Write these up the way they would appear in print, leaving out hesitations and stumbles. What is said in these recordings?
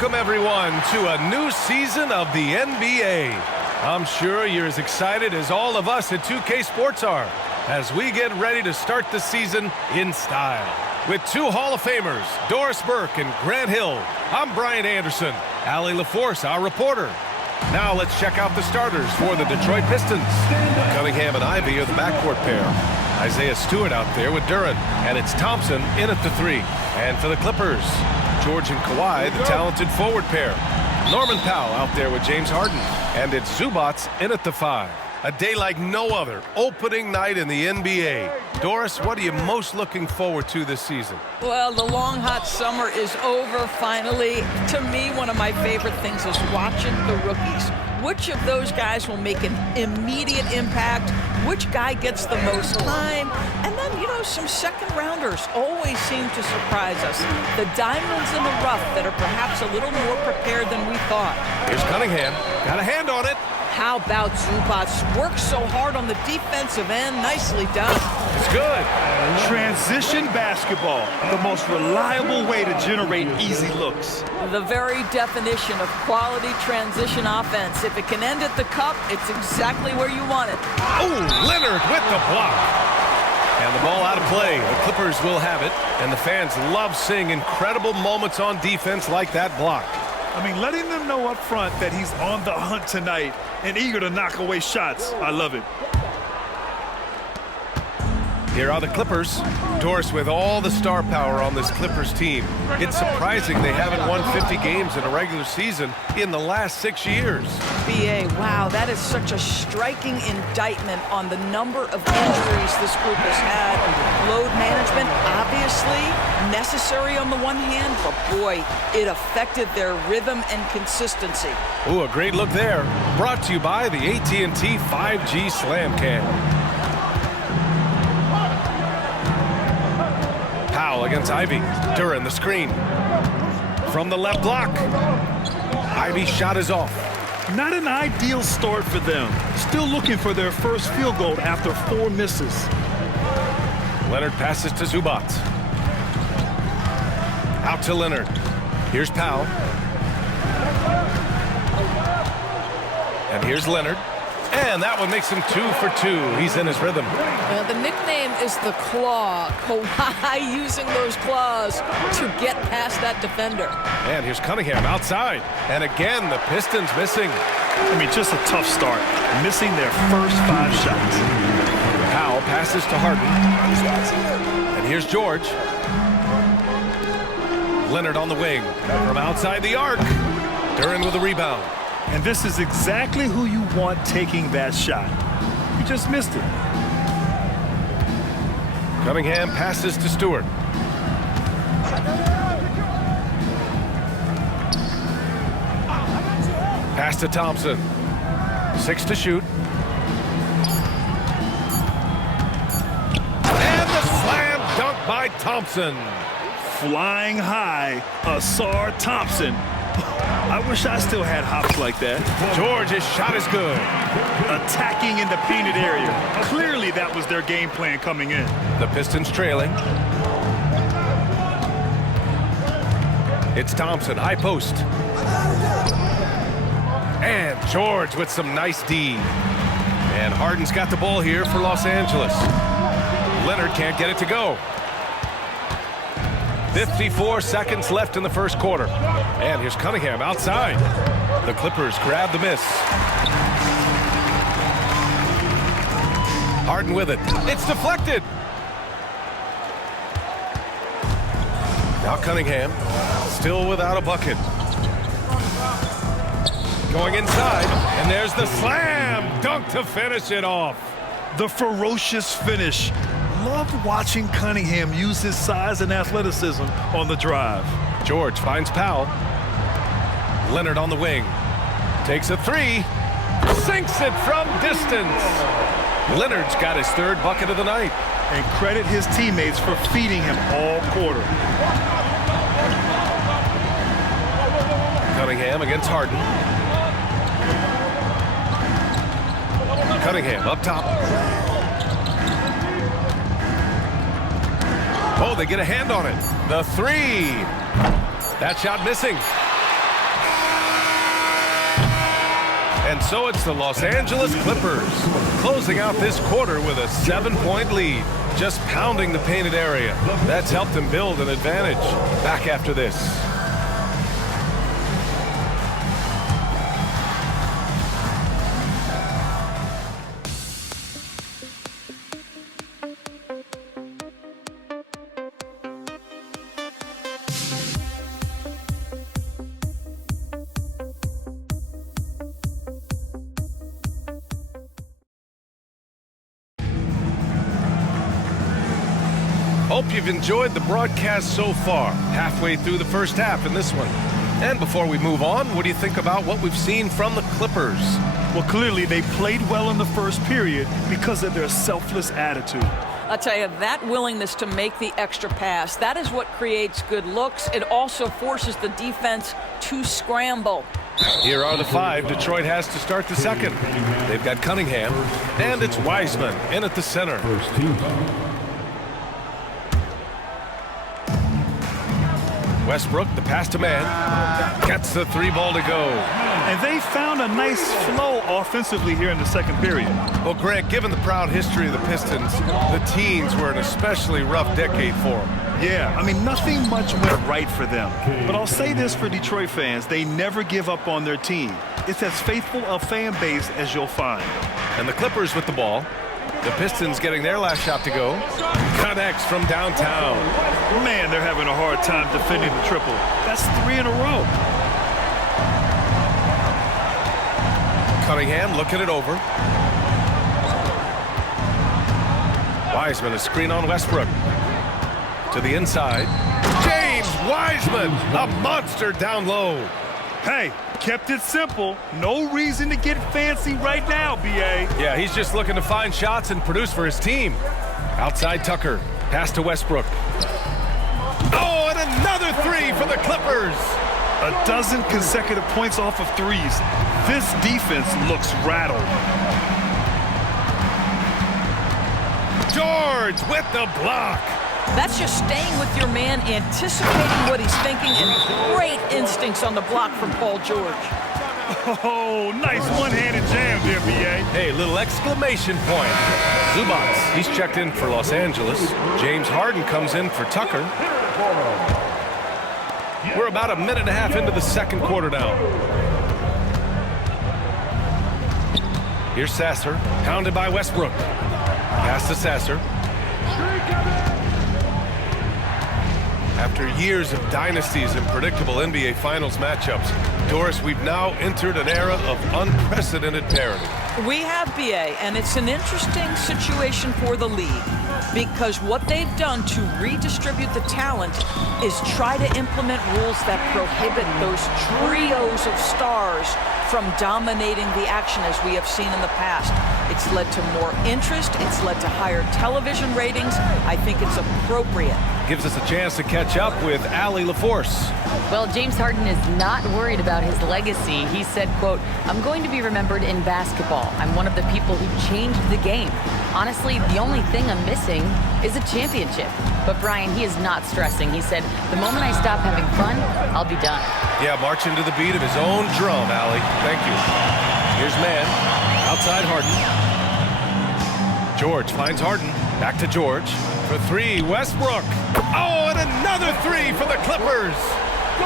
Welcome, everyone, to a new season of the NBA. I'm sure you're as excited as all of us at 2K Sports are as we get ready to start the season in style. With two Hall of Famers, Doris Burke and Grant Hill, I'm Brian Anderson. Allie LaForce, our reporter. Now let's check out the starters for the Detroit Pistons. Cunningham and Ivy are the backcourt pair. Isaiah Stewart out there with Duren, and it's Thompson in at the 3. And for the Clippers, George and Kawhi, the talented forward pair. Norman Powell out there with James Harden, and it's Zubats in at the 5. A day like no other, opening night in the NBA. Doris, what are you most looking forward to this season? Well, the long, hot summer is over finally. To me, one of my favorite things is watching the rookies. Which of those guys will make an immediate impact? Which guy gets the most time? And then, some second-rounders always seem to surprise us. The diamonds in the rough that are perhaps a little more prepared than we thought. Here's Cunningham. Got a hand on it. How about Zubats? Works so hard on the defensive end. Nicely done. It's good. Transition basketball, the most reliable way to generate easy looks. The very definition of quality transition offense. If it can end at the cup, it's exactly where you want it. Oh, Leonard with the block. And the ball out of play. The Clippers will have it, and the fans love seeing incredible moments on defense like that block. I mean, letting them know up front that he's on the hunt tonight and eager to knock away shots. I love it. Here are the Clippers. Doris with all the star power on this Clippers team. It's surprising they haven't won 50 games in a regular season in the last 6 years. BA, wow, that is such a striking indictment on the number of injuries this group has had. Load management, obviously, necessary on the one hand, but boy, it affected their rhythm and consistency. Ooh, a great look there. Brought to you by the AT&T 5G Slam Cam. Powell against Ivy. Duren the screen. From the left block. Ivy's shot is off. Not an ideal start for them. Still looking for their first field goal after 4 misses. Leonard passes to Zubats. Out to Leonard. Here's Powell. And here's Leonard. And that one makes him 2 for 2. He's in his rhythm. The nickname is the Claw. Kawhi using those claws to get past that defender. And here's Cunningham outside. And again, the Pistons missing. I mean, just a tough start. Missing their first 5 shots. Powell passes to Harden. And here's George. Leonard on the wing. From outside the arc. Duren with a rebound. And this is exactly who you want taking that shot. You just missed it. Cunningham passes to Stewart. Pass to Thompson. 6 to shoot. And the slam dunk by Thompson. Flying high, Asar Thompson. I wish I still had hops like that. George's shot is good. Attacking in the painted area. Clearly that was their game plan coming in. The Pistons trailing. It's Thompson, high post. And George with some nice D. And Harden's got the ball here for Los Angeles. Leonard can't get it to go. 54 seconds left in the first quarter. And here's Cunningham outside. The Clippers grab the miss. Harden with it. It's deflected. Now Cunningham, still without a bucket. Going inside, and there's the slam dunk to finish it off. The ferocious finish. Loved watching Cunningham use his size and athleticism on the drive. George finds Powell. Leonard on the wing. Takes a 3. Sinks it from distance. Leonard's got his 3rd bucket of the night. And credit his teammates for feeding him all quarter. Cunningham against Harden. Cunningham up top. Oh, they get a hand on it. The 3. That shot missing. And so it's the Los Angeles Clippers closing out this quarter with a 7-point lead, just pounding the painted area. That's helped them build an advantage. Back after this. Hope you've enjoyed the broadcast so far, halfway through the first half in this one. And before we move on, what do you think about what we've seen from the Clippers? Well, clearly they played well in the first period because of their selfless attitude. I'll tell you, that willingness to make the extra pass, that is what creates good looks. It also forces the defense to scramble. Here are the 5 Detroit has to start the second. They've got Cunningham, and it's Wiseman in at the center. Westbrook, the pass to man, gets the 3 ball to go. And they found a nice flow offensively here in the second period. Well, Grant, given the proud history of the Pistons, the teens were an especially rough decade for them. Yeah, I mean, nothing much went right for them. But I'll say this for Detroit fans, they never give up on their team. It's as faithful a fan base as you'll find. And the Clippers with the ball. The Pistons getting their last shot to go. Connects from downtown. Man, they're having a hard time defending the triple. That's 3 in a row. Cunningham looking it over. Wiseman, a screen on Westbrook. To the inside. James Wiseman, a monster down low. Hey, kept it simple. No reason to get fancy right now, B.A. Yeah, he's just looking to find shots and produce for his team. Outside Tucker. Pass to Westbrook. Oh, and another 3 for the Clippers. A dozen consecutive points off of threes. This defense looks rattled. George with the block. That's just staying with your man, anticipating what he's thinking, and great instincts on the block from Paul George. Oh, nice one-handed jam there, B.A. Hey, little exclamation point. Zubats, he's checked in for Los Angeles. James Harden comes in for Tucker. We're about a minute and a half into the second quarter now. Here's Sasser, pounded by Westbrook. Pass to Sasser. After years of dynasties and predictable NBA Finals matchups, Doris, we've now entered an era of unprecedented parity. We have, BA, and it's an interesting situation for the league because what they've done to redistribute the talent is try to implement rules that prohibit those trios of stars from dominating the action as we have seen in the past. It's led to more interest. It's led to higher television ratings. I think it's appropriate. Gives us a chance to catch up with Allie LaForce. Well, James Harden is not worried about his legacy. He said, quote, "I'm going to be remembered in basketball. I'm one of the people who changed the game. Honestly, the only thing I'm missing is a championship." But Brian, he is not stressing. He said, "The moment I stop having fun, I'll be done." Yeah, marching to the beat of his own drum, Allie. Thank you. Here's man. Outside Harden. George finds Harden. Back to George. For 3, Westbrook. Oh, and another 3 for the Clippers.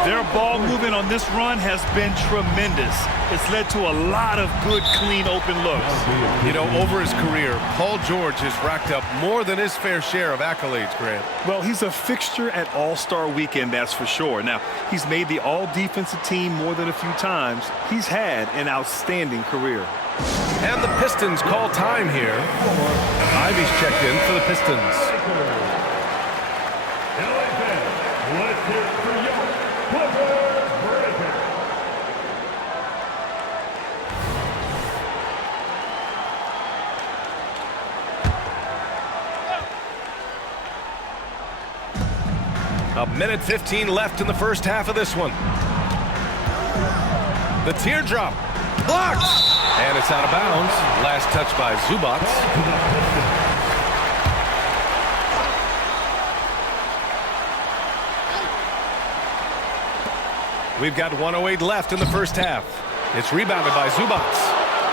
Their ball movement on this run has been tremendous. It's led to a lot of good, clean, open looks. You know, over his career, Paul George has racked up more than his fair share of accolades, Grant. Well, he's a fixture at All-Star Weekend, that's for sure. Now, he's made the All-Defensive Team more than a few times. He's had an outstanding career. And the Pistons call time here. Ivy's checked in for the Pistons. Let's hear it for your Clippers breaker. A minute 15 left in the first half of this one. The teardrop. Blocked! And it's out of bounds. Last touch by Zubats. We've got 1:08 left in the first half. It's rebounded by Zubac.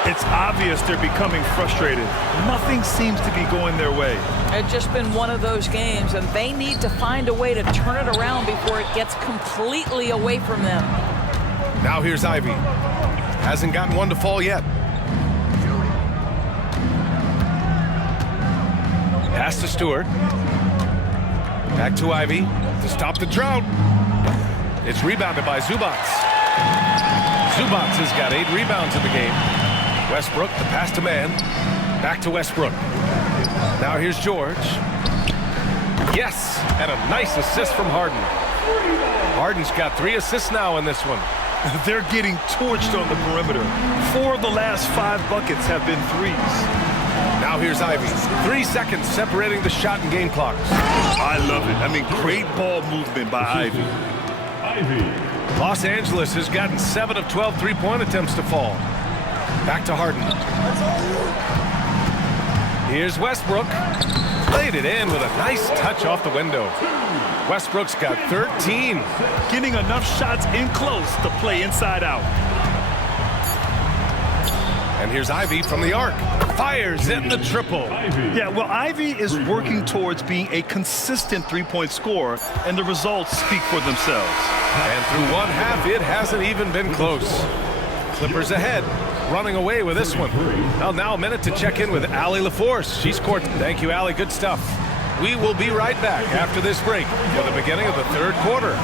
It's obvious they're becoming frustrated. Nothing seems to be going their way. It's just been one of those games, and they need to find a way to turn it around before it gets completely away from them. Now here's Ivy. Hasn't gotten one to fall yet. Pass to Stewart. Back to Ivy to stop the drought. It's rebounded by Zubac. Zubac has got 8 rebounds in the game. Westbrook, the pass to man. Back to Westbrook. Now here's George. Yes, and a nice assist from Harden. Harden's got 3 assists now in this one. They're getting torched on the perimeter. 4 of the last 5 buckets have been threes. Now here's Ivy. 3 seconds separating the shot and game clocks. I love it. I mean, great ball movement by Ivy. Los Angeles has gotten 7 of 12 three-point attempts to fall. Back to Harden. Here's Westbrook. Played it in with a nice touch off the window. Westbrook's got 13. Getting enough shots in close to play inside out. And here's Ivy from the arc. Fires in the triple. Yeah, well, Ivy is working towards being a consistent three-point scorer, and the results speak for themselves. And through one half, it hasn't even been close. Clippers ahead, running away with this one. Well, now a minute to check in with Allie LaForce. She scored. Thank you, Allie. Good stuff. We will be right back after this break for the beginning of the third quarter.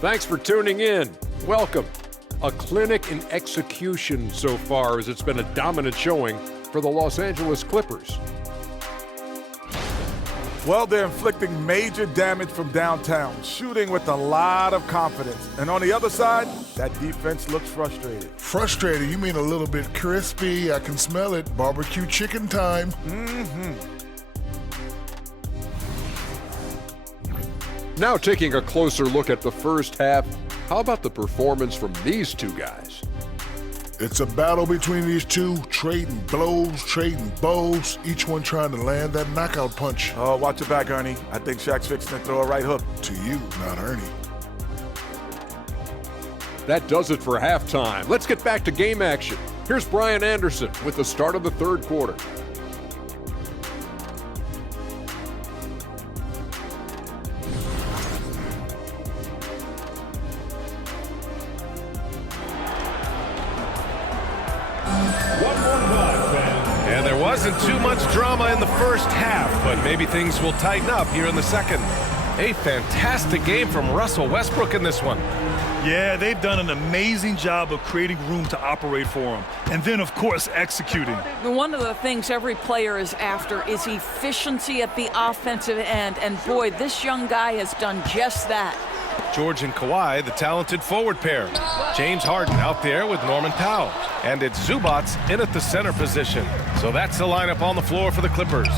Thanks for tuning in. Welcome. A clinic in execution so far, as it's been a dominant showing for the Los Angeles Clippers. Well, they're inflicting major damage from downtown, shooting with a lot of confidence. And on the other side, that defense looks frustrated. Frustrated? You mean a little bit crispy? I can smell it. Barbecue chicken time. Now taking a closer look at the first half, how about the performance from these two guys? It's a battle between these two, trading blows, trading bows, each one trying to land that knockout punch. Oh, watch your back, Ernie. I think Shaq's fixing to throw a right hook. To you, not Ernie. That does it for halftime. Let's get back to game action. Here's Brian Anderson with the start of the third quarter. And there wasn't too much drama in the first half, but maybe things will tighten up here in the second. A fantastic game from Russell Westbrook in this one. Yeah, they've done an amazing job of creating room to operate for him. And then, of course, executing. One of the things every player is after is efficiency at the offensive end. And boy, this young guy has done just that. George and Kawhi, the talented forward pair. James Harden out there with Norman Powell. And it's Zubac in at the center position. So that's the lineup on the floor for the Clippers.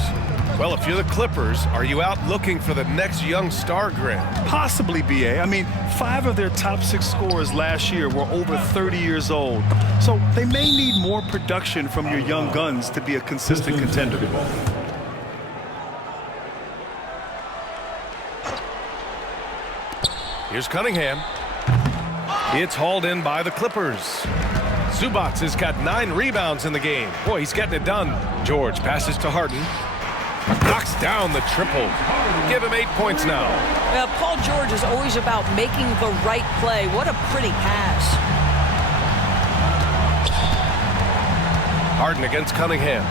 Well, if you're the Clippers, are you out looking for the next young star, Grant? Possibly, B.A. I mean, 5 of their top 6 scorers last year were over 30 years old. So they may need more production from your young guns to be a consistent contender. Here's Cunningham. It's hauled in by the Clippers. Zubac has got 9 rebounds in the game. Boy, he's getting it done. George passes to Harden. Knocks down the triple. Give him 8 points now. Paul George is always about making the right play. What a pretty pass. Harden against Cunningham.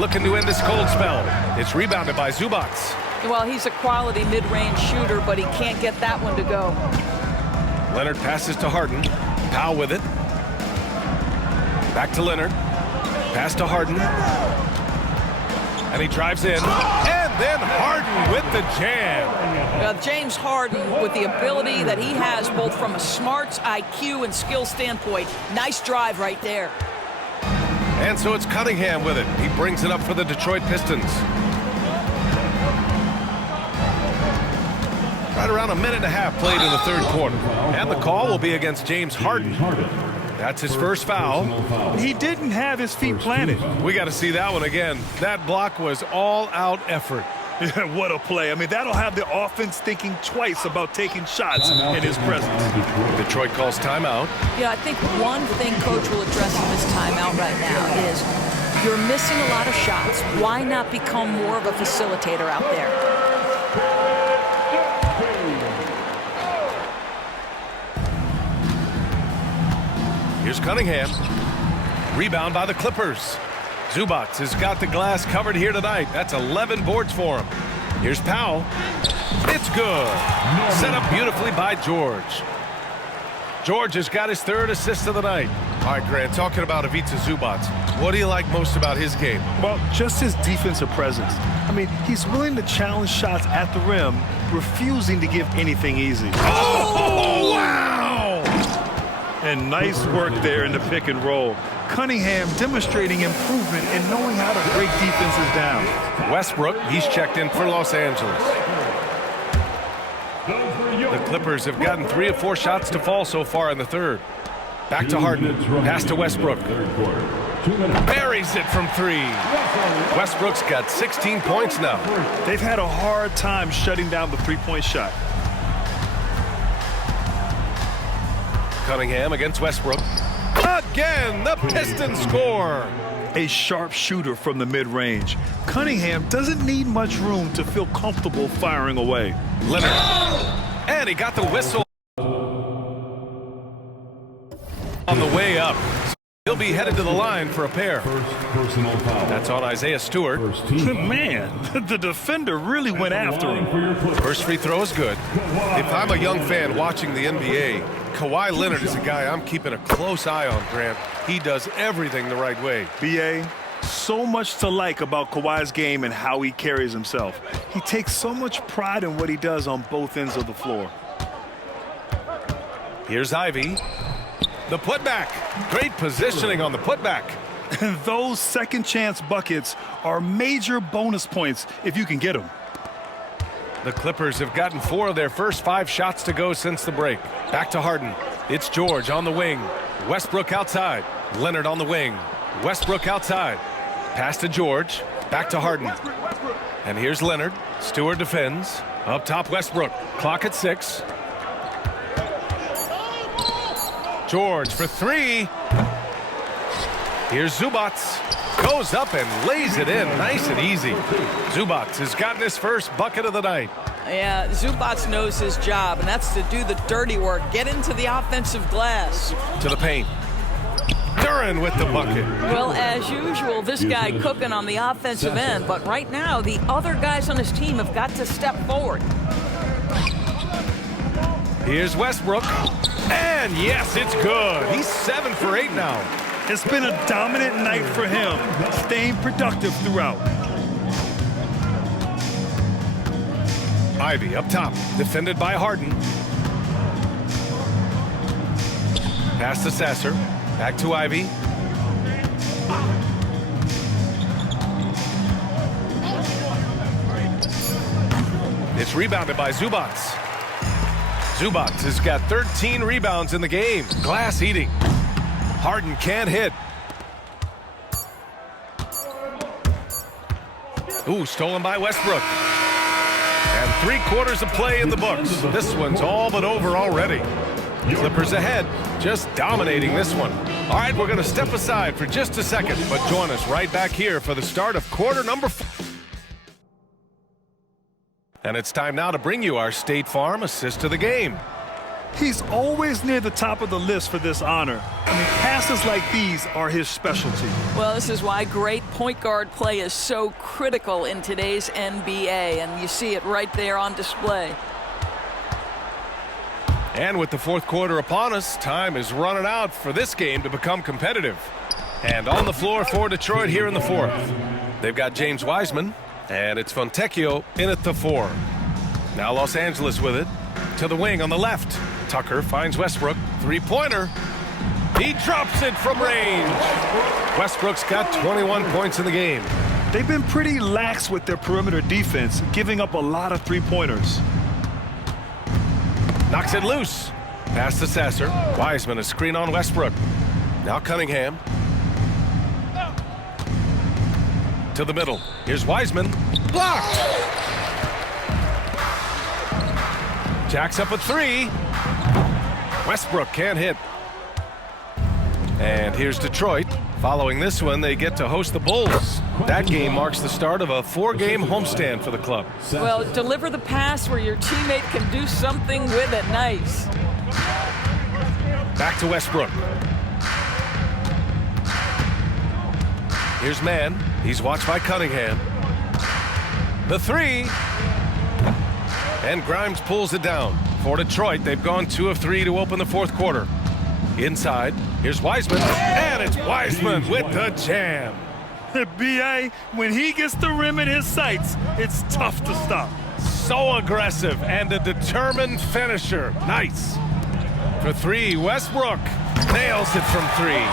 Looking to end this cold spell. It's rebounded by Zubac. Well, he's a quality mid-range shooter, but he can't get that one to go. Leonard passes to Harden. Powell with it. Back to Leonard. Pass to Harden. And he drives in. And then Harden with the jam. James Harden, with the ability that he has both from a smarts, IQ, and skill standpoint. Nice drive right there. And so it's Cunningham with it. He brings it up for the Detroit Pistons. Right around a minute and a half played in the third quarter. And the call will be against James Harden. That's his first foul. He didn't have his feet planted. We got to see that one again. That block was all-out effort. What a play. I mean, that'll have the offense thinking twice about taking shots in his presence. Detroit calls timeout. Yeah, I think one thing Coach will address in this timeout right now is you're missing a lot of shots. Why not become more of a facilitator out there? Here's Cunningham. Rebound by the Clippers. Zubac has got the glass covered here tonight. That's 11 boards for him. Here's Powell. It's good. Set up beautifully by George. George has got his third assist of the night. All right, Grant, talking about Ivica Zubac, what do you like most about his game? Well, just his defensive presence. I mean, he's willing to challenge shots at the rim, refusing to give anything easy. Oh, wow! And nice work there in the pick and roll. Cunningham demonstrating improvement in knowing how to break defenses down. Westbrook, he's checked in for Los Angeles. The Clippers have gotten 3 of 4 shots to fall so far in the third. Back to Harden. Pass to Westbrook. Buries it from 3. Westbrook's got 16 points now. They've had a hard time shutting down the three-point shot. Cunningham against Westbrook. Again, the Pistons score. A sharp shooter from the mid-range. Cunningham doesn't need much room to feel comfortable firing away. Leonard. And he got the whistle on the way up. He'll be headed to the line for a pair. Personal foul. That's on Isaiah Stewart. Man, the defender really went after him. First free throw is good. If I'm a young fan watching the NBA, Kawhi Leonard is a guy I'm keeping a close eye on, Grant. He does everything the right way. BA, so much to like about Kawhi's game and how he carries himself. He takes so much pride in what he does on both ends of the floor. Here's Ivy. The putback. Great positioning on the putback. And those second chance buckets are major bonus points if you can get them. The Clippers have gotten 4 of their first 5 shots to go since the break. Back to Harden. It's George on the wing. Westbrook outside. Leonard on the wing. Westbrook outside. Pass to George. Back to Harden. And here's Leonard. Stewart defends. Up top, Westbrook. Clock at 6. George for 3. Here's Zubac. Goes up and lays it in nice and easy. Zubac has gotten his first bucket of the night. Yeah, Zubac knows his job, and that's to do the dirty work. Get into the offensive glass. To the paint. Duran with the bucket. Well, as usual, this guy cooking on the offensive end, but right now the other guys on his team have got to step forward. Here's Westbrook. And yes, it's good. He's 7 for 8 now. It's been a dominant night for him, staying productive throughout. Ivy up top, defended by Harden. Pass to Sasser. Back to Ivy. It's rebounded by Zubac. Zubac has got 13 rebounds in the game. Glass eating. Harden can't hit. Ooh, stolen by Westbrook. And 3/4 of play in the books. This one's all but over already. Clippers ahead, just dominating this one. All right, we're going to step aside for just a second, but join us right back here for the start of quarter number 4. And it's time now to bring you our State Farm assist of the game. He's always near the top of the list for this honor. I mean, passes like these are his specialty. Well, this is why great point guard play is so critical in today's NBA, and you see it right there on display. And with the 4th quarter upon us, time is running out for this game to become competitive. And on the floor for Detroit here in the 4th. They've got James Wiseman, and it's Fontecchio in at the 4. Now Los Angeles with it. To the wing on the left. Tucker finds Westbrook. 3-pointer. He drops it from range. Westbrook's got 21 points in the game. They've been pretty lax with their perimeter defense, giving up a lot of 3-pointers. Knocks it loose. Pass to Sasser. Wiseman a screen on Westbrook. Now Cunningham. To the middle. Here's Wiseman. Blocked! Jacks up a three. Westbrook can't hit. And here's Detroit. Following this one, they get to host the Bulls. That game marks the start of a 4-game homestand for the club. Well, deliver the pass where your teammate can do something with it. Nice. Back to Westbrook. Here's Mann. He's watched by Cunningham. The three. And Grimes pulls it down. For Detroit, they've gone 2 of 3 to open the fourth quarter. Inside, here's Wiseman. And it's Wiseman with the jam. B.A., when he gets the rim in his sights, it's tough to stop. So aggressive and a determined finisher. Nice. For three, Westbrook nails it from three.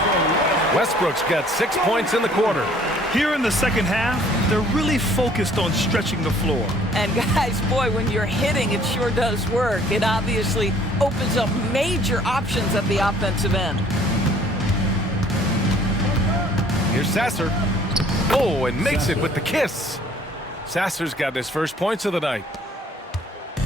Westbrook's got 6 points in the quarter. Here in the second half, they're really focused on stretching the floor. And guys, boy, when you're hitting, it sure does work. It obviously opens up major options at the offensive end. Here's Sasser. Oh, and makes it with the kiss. Sasser's got his first points of the night.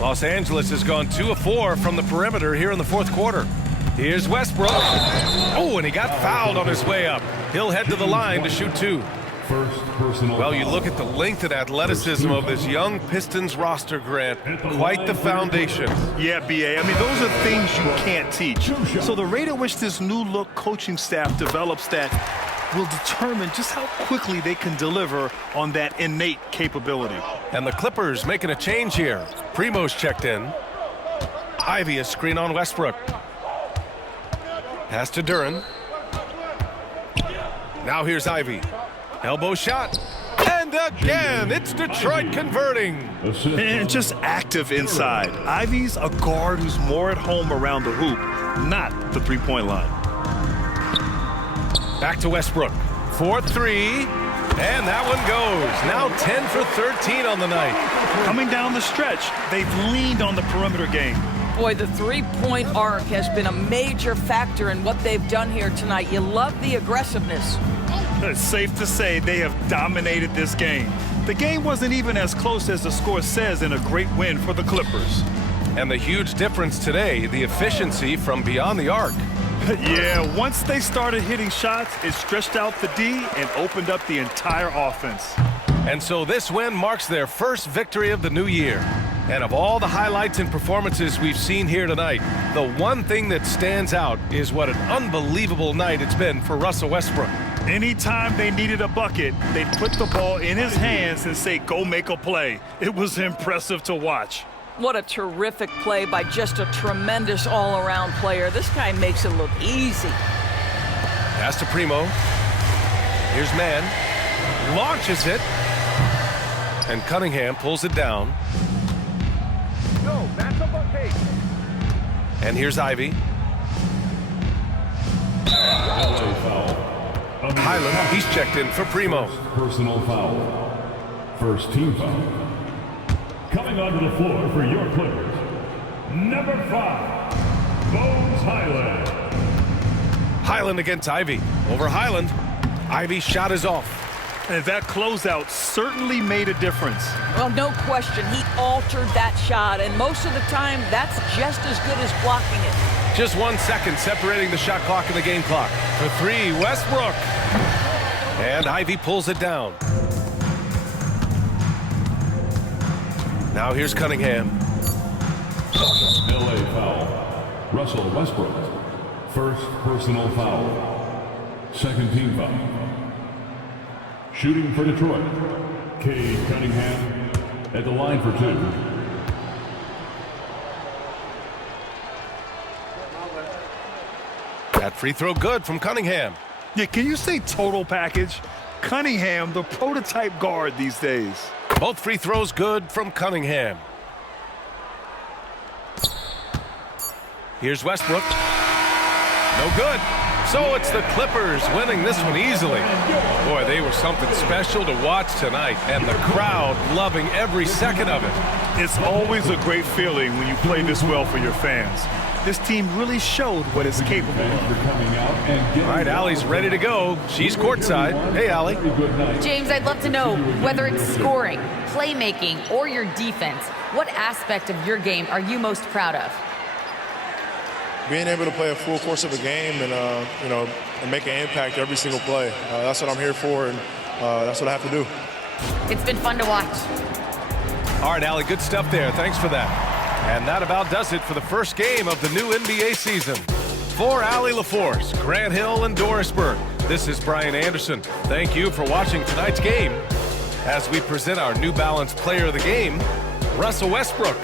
Los Angeles has gone 2 of 4 from the perimeter here in the fourth quarter. Here's Westbrook. Oh, and he got fouled on his way up. He'll head to the line to shoot 2. Well, you look at the length and athleticism of this young Pistons roster, Grant. Quite the foundation. Yeah, B.A., I mean, those are things you can't teach. So the rate at which this new look coaching staff develops that will determine just how quickly they can deliver on that innate capability. And the Clippers making a change here. Primo's checked in. Ivy a screen on Westbrook. Pass to Duren. Now here's Ivy. Elbow shot. And again, it's Detroit converting. And just active inside. Ivy's a guard who's more at home around the hoop, not the three-point line. Back to Westbrook. 4-3. And that one goes. Now 10 for 13 on the night. Coming down the stretch, they've leaned on the perimeter game. Boy, the three-point arc has been a major factor in what they've done here tonight. You love the aggressiveness. It's safe to say they have dominated this game. The game wasn't even as close as the score says in a great win for the Clippers. And the huge difference today, the efficiency from beyond the arc. Yeah, once they started hitting shots, it stretched out the D and opened up the entire offense. And so this win marks their first victory of the new year. And of all the highlights and performances we've seen here tonight, the one thing that stands out is what an unbelievable night it's been for Russell Westbrook. Anytime they needed a bucket, they'd put the ball in his hands and say, go make a play. It was impressive to watch. What a terrific play by just a tremendous all-around player. This guy makes it look easy. Pass to Primo. Here's Mann. Launches it. And Cunningham pulls it down. No, that's a bucket. And here's Ivy. Highland, he's checked in for Primo. Personal foul. First team foul. Coming onto the floor for your Clippers, number 5, Bones Highland. Highland against Ivy. Over Highland. Ivy's shot is off. And that closeout certainly made a difference. Well, no question, he altered that shot, and most of the time, that's just as good as blocking it. Just 1 second separating the shot clock and the game clock. For three, Westbrook. And Ivy pulls it down. Now here's Cunningham. LA foul. Russell Westbrook. First personal foul. Second team foul. Shooting for Detroit, Cade Cunningham at the line for 2. That free throw good from Cunningham. Yeah, can you say total package? Cunningham, the prototype guard these days. Both free throws good from Cunningham. Here's Westbrook. No good. So it's the Clippers winning this one easily. Boy, they were something special to watch tonight, and the crowd loving every second of it. It's always a great feeling when you play this well for your fans. this team really showed what it's capable of. All right, Allie's ready to go. She's courtside. Hey, Allie. James, I'd love to know whether it's scoring, playmaking, or your defense. What aspect of your game are you most proud of? Being able to play a full course of a game and, and make an impact every single play. That's what I'm here for, and that's what I have to do. It's been fun to watch. All right, Allie, good stuff there. Thanks for that. And that about does it for the first game of the new NBA season. For Allie LaForce, Grant Hill, and Dorisburg, this is Brian Anderson. Thank you for watching tonight's game as we present our New Balance Player of the Game, Russell Westbrook.